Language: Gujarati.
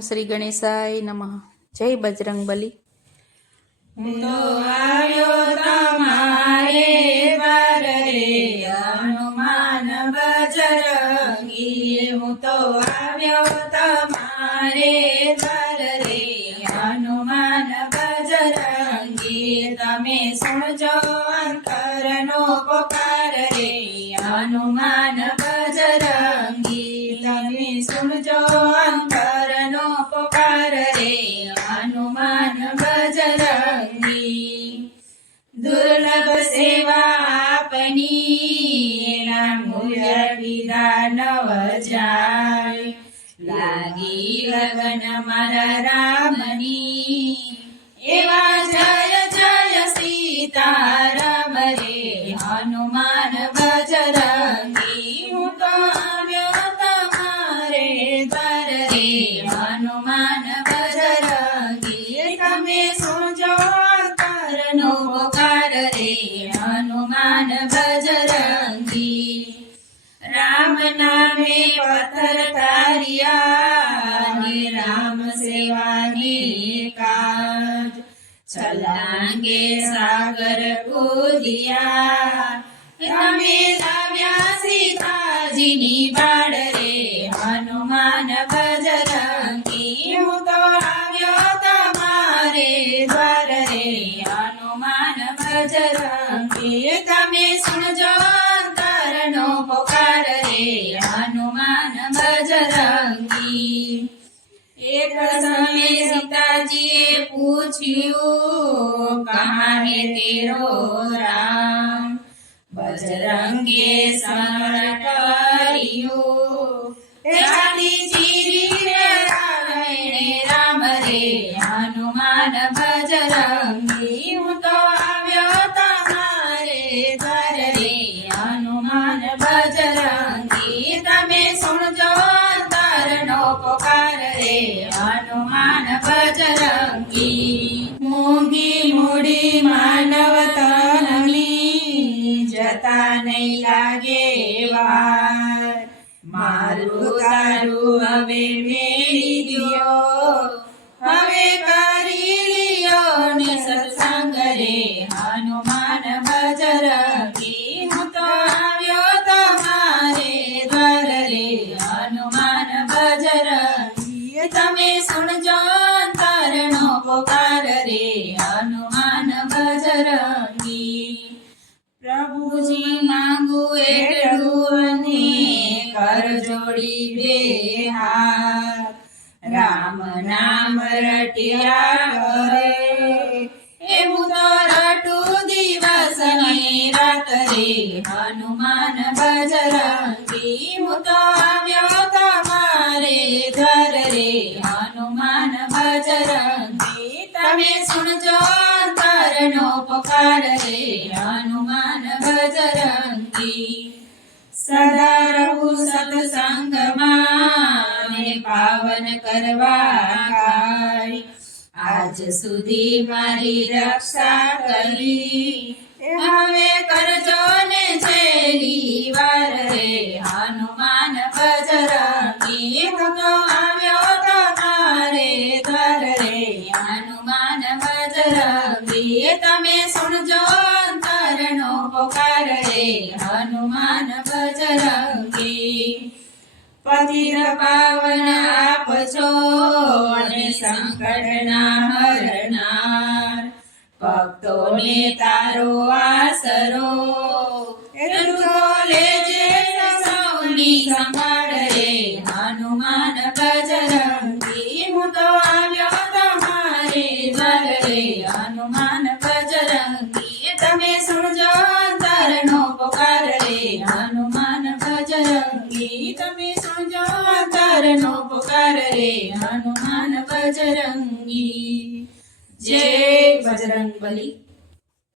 શ્રી ગણેશાય નમઃ. જય બજરંગ બલી આવ્યો તમારે હનુમાન બજરંગી હું તો આવ્યો લાગી લગન મારા રામની એવા જય જય સીતારામ રે હનુમાન બજરંગી હું તો આવ્યો તમારે દર રે હનુમાન બજરંગી તમે સોજો કરનો પોકાર રે હનુમાન બજરંગી રામ નામે પથર તાર્યા ને રામ સેવાની કાજ. છલાંગે સાગર કૂદિયા રમે લાવ્યા સીતાજીની બાળ રે. હનુમાન બજરંગી પૂછ્યું કહા હે તેરો રામ. બજરંગે સ્મરણ કર્યું. ચીરીને આવે રામ રે. હનુમાન બજરંગી હું તો આવ્યો તમારે ઘર. રે હનુમાન બજરંગી તમે સુણજો અંતરનો પોકાર રે. હનુમાન બજરંગી મૂડી માનવ તનની જતા નહીં. રામ નામ રટ્યા કરે. એવું તો રટું દિવસ ને રાત રે હનુમાન બજરંગી હું તો આવ્યો તમારે ઘર. રે હનુમાન બજરંગી તમે સુણજો અંતરનો પકાર રે. હનુમાન બજરંગી સદા સત્સંગમાં પાવન કરવા આજ સુધી મારી રક્ષા કરી હવે કરજો ને છેલી વાર રે હનુમાન બજરંગી તો આવ્યો તમારે ઘર રે હનુમાન બજરંગી તમે સુણજો અંતરનો પોકાર રે પતિર પાવન આપ છો અને સંકટના હરનાર. ભક્તોને તારો આસરો લેજે સૌની સંભાળ રે. હનુમાન બજરંગી હું તો આવ્યો તમારે દ્વાર રે હનુમાન સુણજો અંતરનો પોકાર રે હનુમાન બજરંગી. જય બજરંગ બલી